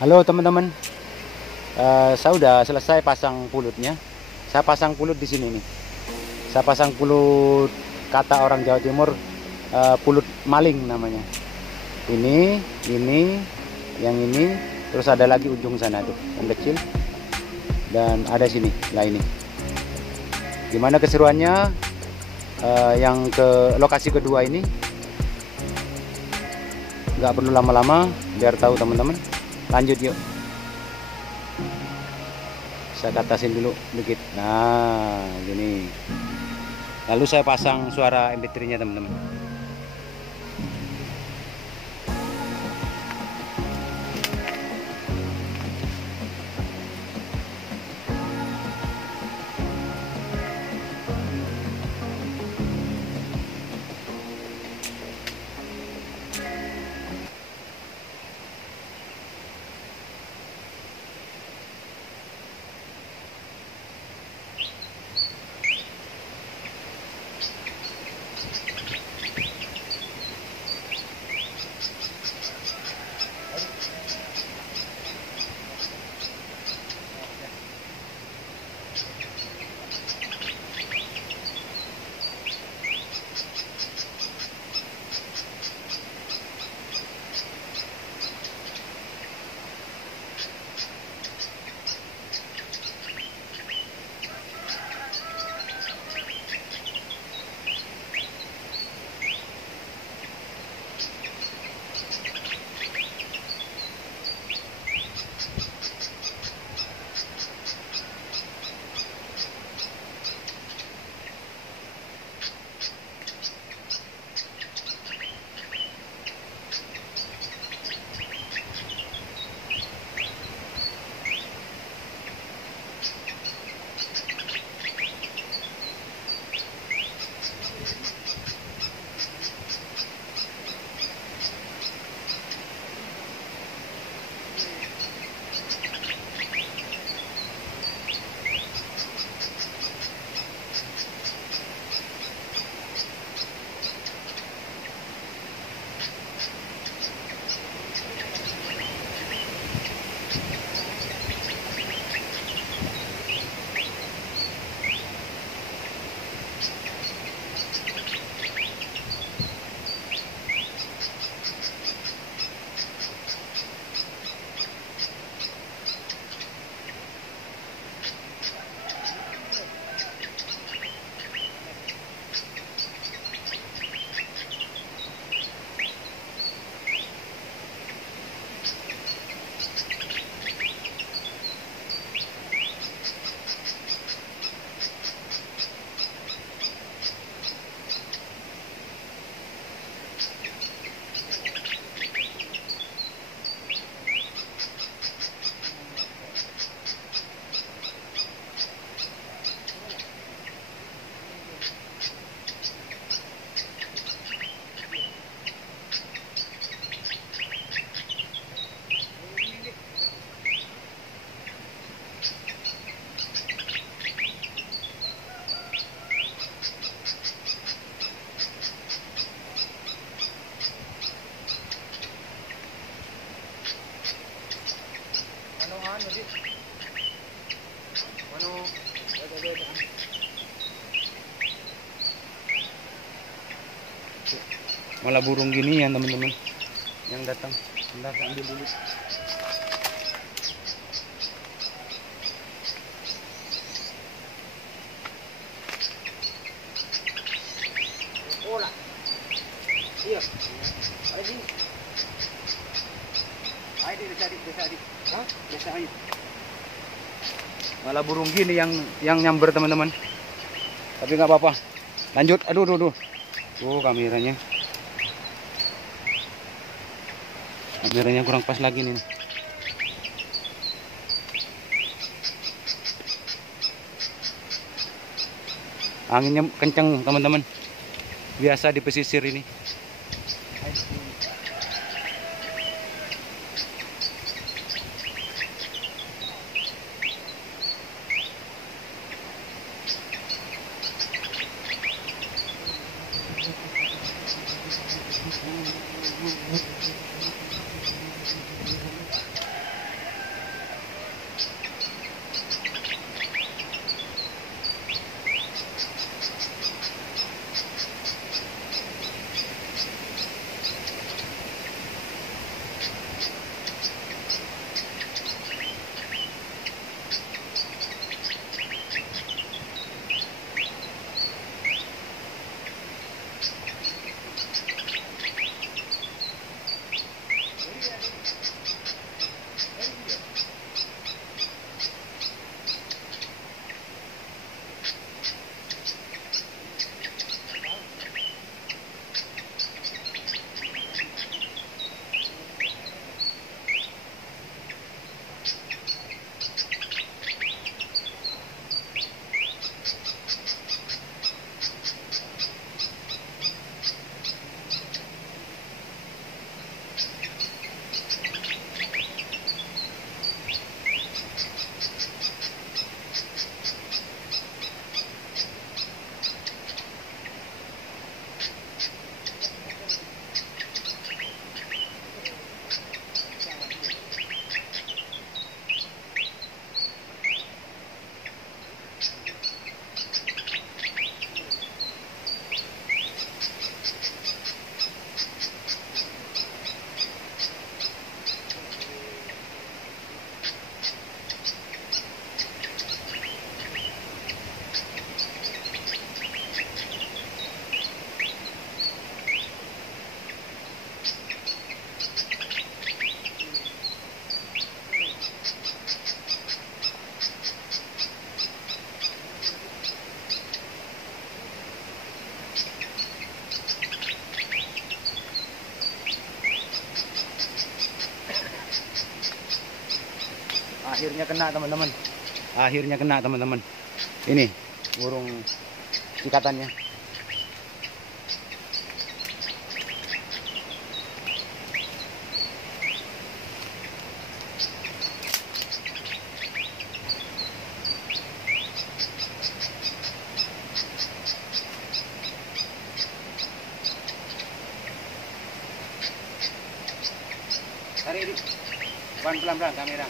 Halo teman-teman. Saya udah selesai pasang pulutnya. Saya pasang pulut di sini nih. Saya pasang pulut, kata orang Jawa Timur, pulut maling namanya. Ini, yang ini, terus ada lagi ujung sana tuh, yang kecil. Dan ada sini, lah ini. Gimana keseruannya? Yang ke lokasi kedua ini, nggak perlu lama-lama, biar tahu teman-teman. Lanjut yuk. Saya katasin dulu dikit. Nah, gini. Lalu saya pasang suara MP3-nya teman-teman. Malah burung gini ya teman-teman yang datang. Bentar, saya ambil dulu. Iya. Malah burung gini yang nyamber teman-teman. Tapi nggak apa-apa. Lanjut. Aduh. Kameranya. Kameranya kurang pas lagi nih. Anginnya kencang teman-teman. Biasa di pesisir ini. Akhirnya kena teman-teman. Akhirnya kena teman-teman. Ini burung ikatannya. Tarik di pelan-pelan kamera.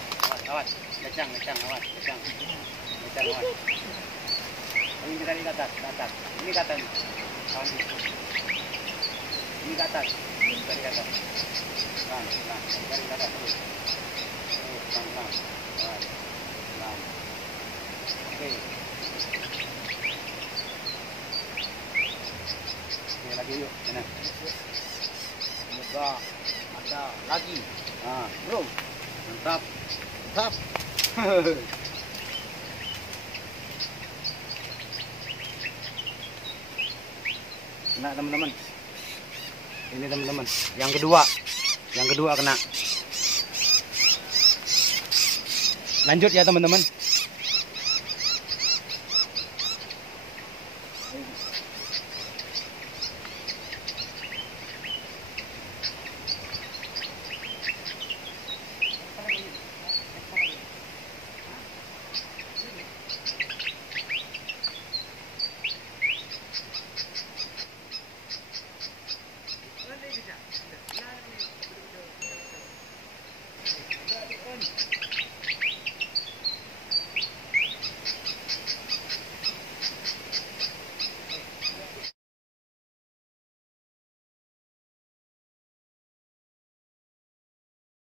Awas, lecang, awas, lecang, awas. Ini kita di atas. Ini ke atas. Ini ke atas. Dari atas. Pelan, dari atas terus. Pelan. Oke. Oke, lagi yuk. Sana. Semoga ada lagi. Nah, bro. Mantap. Kena teman-teman. Ini teman-teman. Yang kedua kena. Lanjut ya teman-teman.